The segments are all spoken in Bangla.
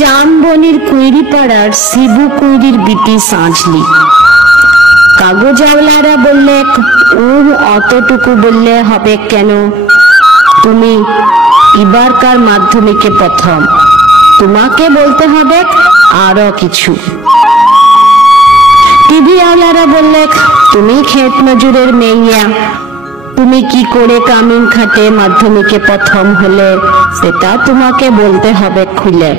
জামবনির কুইরিপাড়ার শিবু কুইরির বিটি সাঁঝলি। কাগজওয়ালারা বললে অতটুকু বললে হবে কেন, তুমি এবারকার মাধ্যমিকে প্রথম, তোমাকে বলতে হবে আরো কিছু। টিভিওয়ালারা বললে তুমি ক্ষেত মজুরের মেইয়া, তুমি কি করে কামিন খাটে মাধ্যমিকে প্রথম হলে সেটা তোমাকে বলতে হবে খুলে।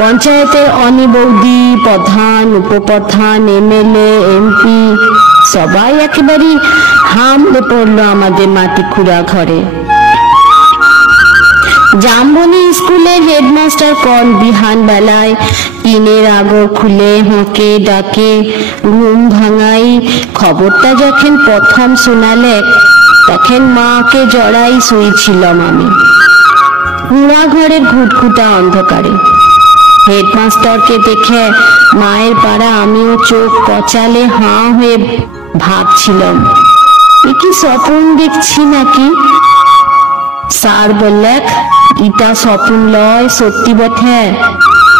পঞ্চায়েতের অনি বৌদি, প্রধান, উপপ্রধান, এমএলএ, এমপি সবাই একেবারে হামলে পড়লো আমাদের মাটি খুঁড়া ঘরে। জামবনি স্কুলের হেডমাস্টার কল বিহান বেলায় টিনের আগর খুলে হোঁকে ডাকে ঘুম ভাঙাই। খবরটা যখন প্রথম শোনালে তখন মাকে জড়াই শুয়েছিলাম আমি কুঁড়া ঘরের ঘুটঘুটা অন্ধকারে। হেডমাস্টারকে দেখে মায়ের পাড়া আমিও চোখ কচালে হাঁ হয়ে ভাবছিলাম এ কি স্বপ্ন দেখছি নাকি। স্যার বললে ইটা স্বপ্ন লয়, সত্যি বটে।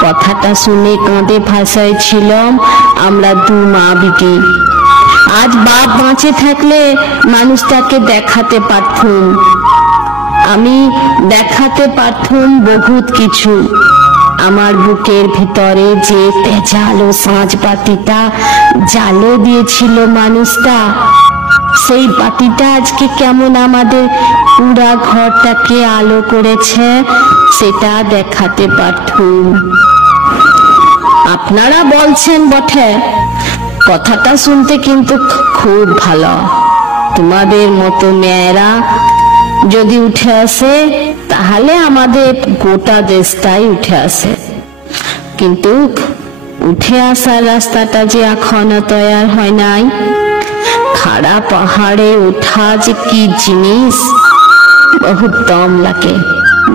কথাটা শুনে কাঁদে ভাষায় ছিলাম আমরা দু মা বিটি। আজ বাপ বাঁচে থাকলে মানুষটাকে দেখাতে পারতুম, আমি দেখাতে পারতুম বহুত কিছু। আমার বুকের ভিতরে যে তেজালো সাঁঝ বাতিটা জ্বালো দিয়েছিল মানুষটা, সেই বাতিটা আজকে কেমন আমাদের পুরা ঘরটাকে আলো করেছে সেটা দেখাতে পারতুম। আপনারা বলছেন বটে, কথাটা শুনতে কিন্তু খুব ভালো। তোমাদের মতো মেয়েরা যদি উঠে আসে তাহলে আমাদের গোটা দেশটাই উঠে আসে, কিন্তু উঠে আসার রাস্তাটা যে এখনো তৈরি হয় নাই। খাড়া পাহাড়ে ওঠা যে কি জিনিস, বহুত দম লাগে,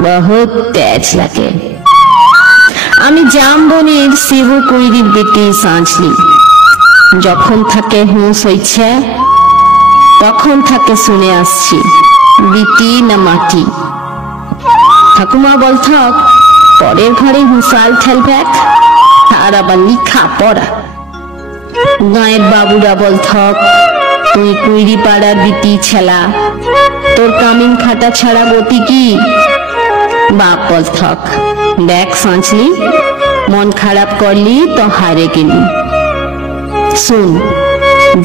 বহুত তেজ লাগে। আমি জামবনির শিবু কুইরির বেটি সাঁঝলি। যখন থাকে হুঁশ হইছে তখন থাকে শুনে আসছি বিটি না মাটি। ঠাকুমা বলথক পরের ঘরে হুঁসাল ঠেলবে আর আবার লিখা পড়া। গাঁয়ের বাবুরা বলথক তুই কুইরি পাড়ার বিটি ছেলা, তোর কামিন খাটা ছাড়া গতি কি। বাপ বলথক দেখ সাঁঝলি, মন খারাপ করলি তো হারে গেলি। শুন,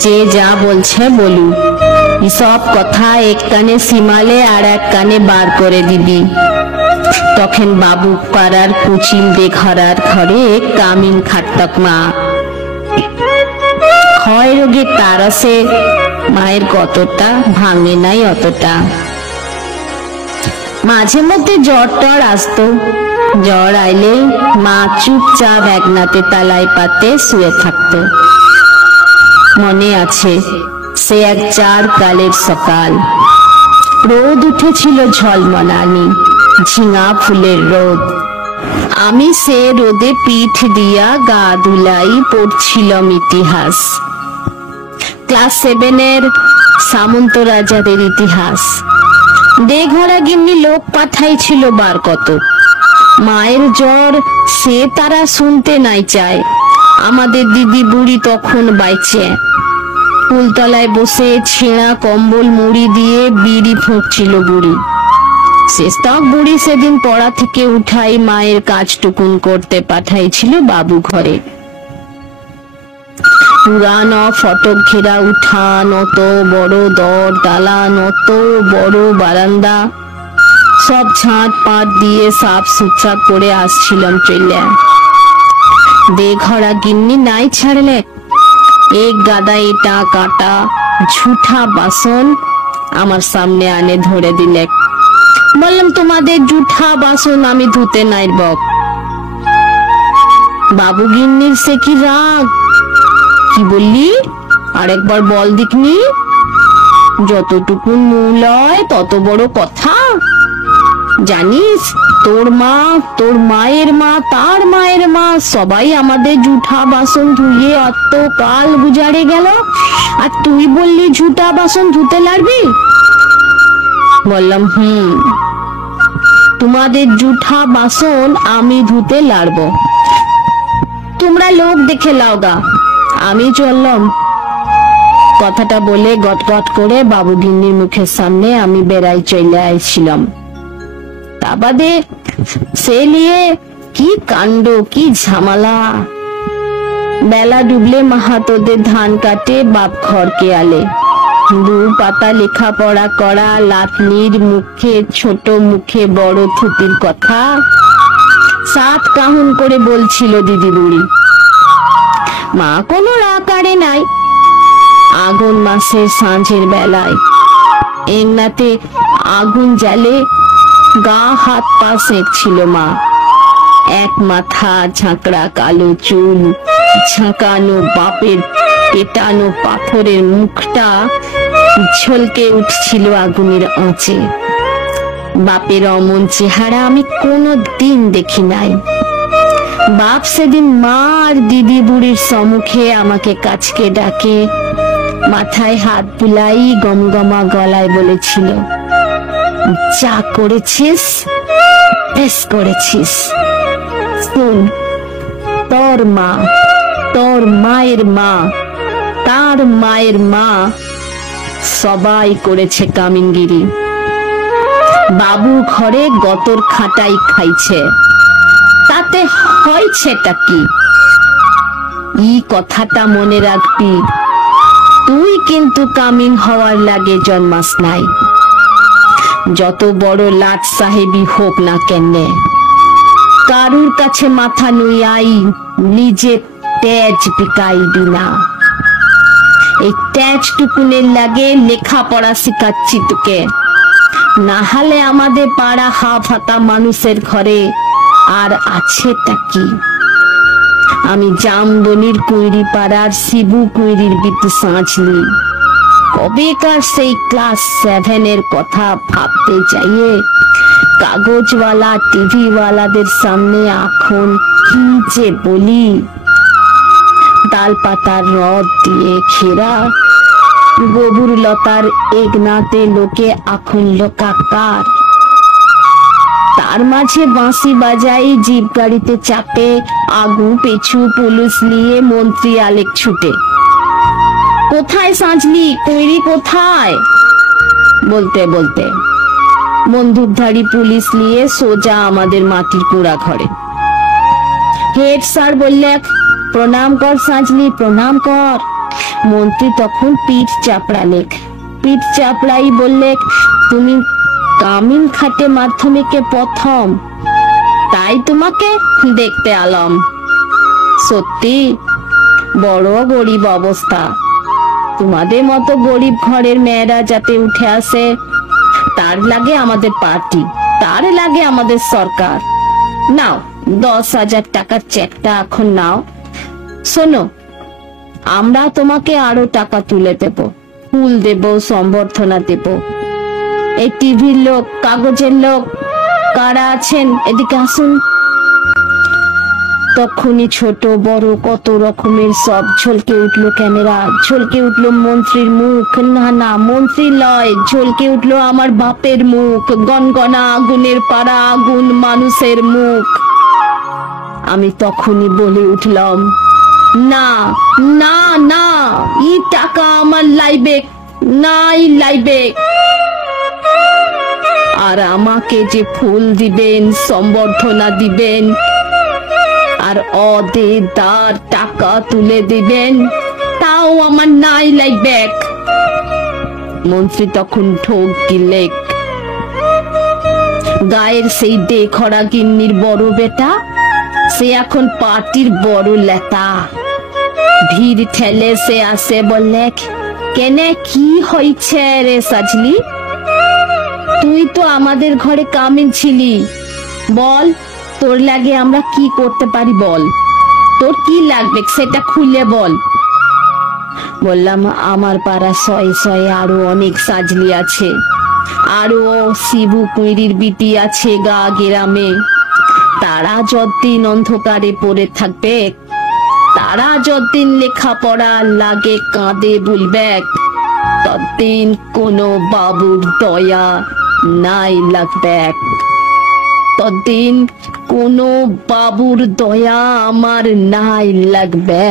যে যা বলছে বলু, সব কথা এক কানে সিমালে আর এক কানে বার করে দিবি। তখন বাবু পাড়ার কুচিল বেঘরার ঘরে কামিন খাটতক মা। ক্ষয় রোগের তারসে মায়ের কতটা ভাঙে নাই অতটা। মাঝে মধ্যে জ্বর টর আসতো, জ্বর আইলে মা চুপচাপ একনাতে তালাই পাতে শুয়ে থাকতো। মনে আছে সে এক চার কালের সকাল, রোদ উঠেছিল ঝলমলানি, ঝিঙা ফুলের রোদ। আমি সে রোদে পিঠ দিয়া গা ধুলাই পড়ছিলাম ইতিহাস, ক্লাস 7-এর সামন্ত রাজাদের ইতিহাস। দেঘরা গিন্নি লোক পাঠাইছিল বার কত, মায়ের জ্বর সে তারা শুনতে নাই চায়। আমাদের দিদি বুড়ি তখন বাইচে, ফুলতলায় বসে ছেঁড়া কম্বল মুড়ি দিয়ে বিড়ি ফুঁকছিল বুড়ি। শেষতক বুড়ি সেদিন পড়া থেকে উঠাই মায়ের কাজটুকুন করতে পাঠাইছিল বাবু ঘরে। পুরানো ফটক ঘেরা উঠান, অত বড় দর দালান, অত বড় বারান্দা, সব ঝাঁট পাট দিয়ে সাফ সুতরা করে আসছিলাম চলে। দেঘরা গিন্নি নাই ছাড়লে এক গাদা ইটা কাটা ঝুঠা বাসন আমার সামনে আনে ধরে দিলে। বললাম তোমাদের জুঠা বাসন আমি ধুতে নাই বক। বাবু গিন্নির সে কি রাগ, কি বললি আরেকবার বল দেখনি। যতটুকু মূল হয় তত বড় কথা, জানিস, তোর মা, তোর মায়ের মা, তার মায়ের মা সবাই আমাদের জুঠা বাসন ধুয়ে অত কাল গুজারে গেল, আর তুই বললি জুঠা বাসন ধুতে লাগবি। বললাম, তোমাদের জুঠা বাসন আমি ধুতে লাড়বো, তোমরা লোক দেখে লাওগা, আমি চললাম। কথাটা বলে গটগট করে বাবু গিন্নির মুখের সামনে আমি বেড়াই চলে আইছিলাম। তা বাদে সে নিয়ে কি কাণ্ড, কি ঝামেলা। বেলা ডুবলে মাহাতোদের ধান কাটে বাপ ঘরকে আলে, 2 পাতা লেখাপড়া করা লাতনির মুখে ছোট মুখে বড় থুতির কথা 7 কাহুন করে বলছিল দিদি বুড়ি। মা কোনো রাকারে নাই। আগুন মাসের সাঁঝের বেলায় এমনাতে আগুন জ্বালে গা হাত পা সেঁকছিল মা। এক মাথা ঝাঁকড়া কালো চুল, ঝাঁকানো বাপের পেটানো পাথরের মুখটা ঝলকে উঠছিল আগুনের আঁচে। বাপের অমন চেহারা আমি কোনো দিন দেখি নাই। বাপ সেদিন মা আর দিদি বুড়ির সম্মুখে আমাকে কাছকে ডাকে মাথায় হাত বুলাই গমগমা গলায় বলেছিল, যা করেছিস বেশ করেছিস। শুন, তোর মা, তোর মায়ের মা, তার মায়ের মা সবাই করেছে কামিনগিরি। বাবু ঘরে গতর খাটাই খাইছে, তাতে হয়েছেটা কি? এই কথাটা মনে রাখবি, তুই কিন্তু কামিন হওয়ার লাগে জন্মাস নাই। যত বড় লাট সাহেবই হোক না কেনে, কারুর কাছে মাথা নুয়াই নিজে তেজ বিকাইবি না। এই তেজ টুকুনের লাগে লেখাপড়া শিখাচ্ছি তোকে, না হলে আমাদের পাড়া হাফাতা মানুষের ঘরে আর আছেটা কি? আমি জামবনির কুইরি পাড়ার শিবু কুইরির বিটু সাঁচলি। কবেকার সেই ক্লাস 7-এর কথা ভাবতে চাইয়ে কাগজওয়ালা টিভিওয়ালাদের সামনে এখন কি যে বলি। তাল পাতার রদ দিয়ে ঘেরা গোবর লতার এগনাতে লোকে এখন লোকাকার। তার মাঝে বাঁশি বাজাই জিপ গাড়িতে চাপে আগু পেছু পুলিশ নিয়ে মন্ত্রী আলেক ছুটে। কোথায় সাঁঝলি, কইরি কোথায়? বলতে বলতে বন্দুকধারী পুলিশ নিয়ে সোজা আমাদের মাটির কুড়া ঘরে। হেড স্যার বললে, প্রণাম কর সাঁঝলি, প্রণাম কর। মন্ত্রী তখন পিঠ চাপড়ালেক। পিঠ চাপড়াই বললে, তুমি কামিন খাটে মাধ্যমিকে প্রথম, তাই তোমাকে দেখতে আলম। সত্যি বড় গরিব অবস্থা। তোমাদের মতো গরিব ঘরের মেয়েরা যাতে উঠে আসে, তার লাগে আমাদের পার্টি, তার লাগে আমাদের সরকার। নাও 10,000 টাকার চেকটা এখন নাও। শোনো, আমরা তোমাকে আরো টাকা তুলে দেব, ফুল দেব, সম্বর্ধনা দেব। এই টিভির লোক, কাগজের লোক কারা আছেন এদিকে আসুন। তখনই ছোট বড় কত রকমের সব ঝলকে উঠলো ক্যামেরা, ঝলকে উঠলো মন্ত্রীর মুখ। না না, মন্ত্রী লয়, ঝলকে উঠলো আমার বাপের মুখ, গনগনা আগুনের পাড়া আগুন মানুষের মুখ। আমি তখনই বলে উঠলাম, না না না, এই টাকা আমার লাইবে নাই, লাইবে। আর আমাকে যে ফুল দিবেন, সম্বর্ধনা দিবেন, আর অদেদার টাকা তুলে দিবেন, তাও আমার নাই লাগবে। মন্ত্রী তখন ঠোক গিলেক। গায়ের সেই দেখরা গিন্নির বড় বেটা, সে এখন পার্টির বড় লেতা। ভিড় ঠেলে সে আসে, বললে, কেনে কি হয়েছে রে সাজলি? তুই তো আমাদের ঘরে কামিন ছিলি, বল তোর লাগে আমরা কি করতে পারি, বল তোর কি লাগবে সেটা খুলে বল। বললাম, আমার পাড়া 100 আরো অনেক সাজলি আছে, আরো শিবু কুইরির বিটি আছে গা গ্রামে, তারা যতদিন অন্ধকারে পড়ে থাকবে, তারা যতদিন লেখাপড়া লাগে কাঁদে বলবে, ততদিন কোনো বাবুর দয়া নাই লাগবে, ততদিন কোনো বাবুর দয়া আমার নাই লাগবে।